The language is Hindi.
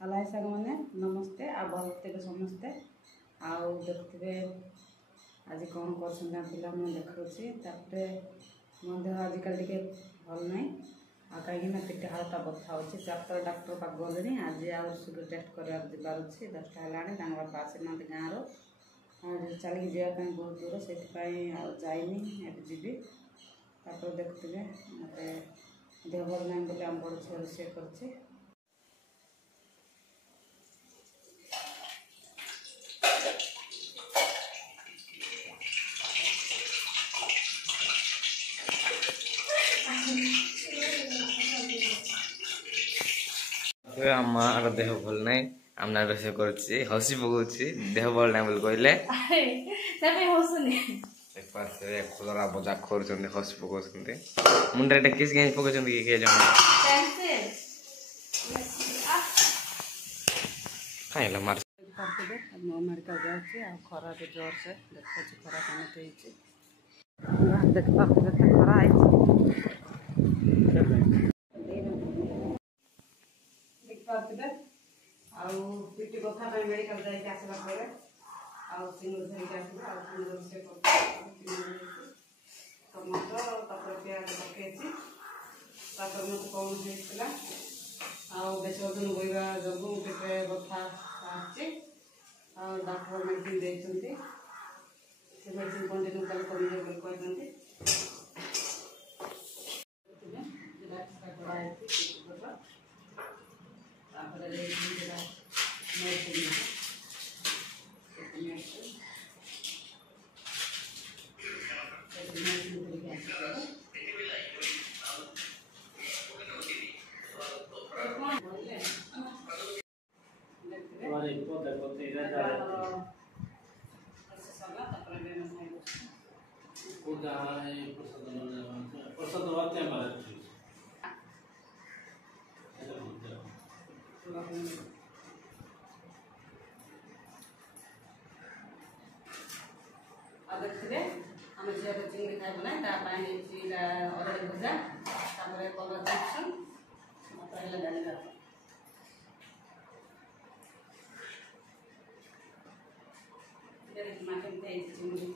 हेलो साग मैंने नमस्ते आ भलते समस्ते आउ देखते आज कौन कर पिला मुझे देखा मो देह आजिकल टे भल ना आ कहीं पेट हालता बथा हो 4 डाक्टर पाक गले आज आउ सुगर टेस्ट करार जबार अच्छे 10टा है बापा आसी ना गाँव चल जावाई बहुत दूर से जाइनी जी देखते मत देह भल ना बोले आम बड़ छुआ रोषे कर आमार देह भल ना आमना रोषे कर हसी पकाउची देह भल ना बोली कहले खोलरा बजा कर हसी पकाउं मुंडे किस गेज पकाउं किए जान कहीं मार मेडिकल जाऊँगी खरा जोर से देखा खरा कमिटी देख पार्थे खरा पिटी कथा मेडिकल जाइए आसला सिंगल धरिक आसला रोषे टमाटो प्याज पकई मत कौन होता बेस वजन बोईवा जो पेटे बथा डाक्टर मेडिसिन देते से मेडिसिन कंटिन्यू कल कमी कहते देखिए आम झील को चिंगी खाइब ना अरड़ी भजा कलर चिप्स डाली चिंगी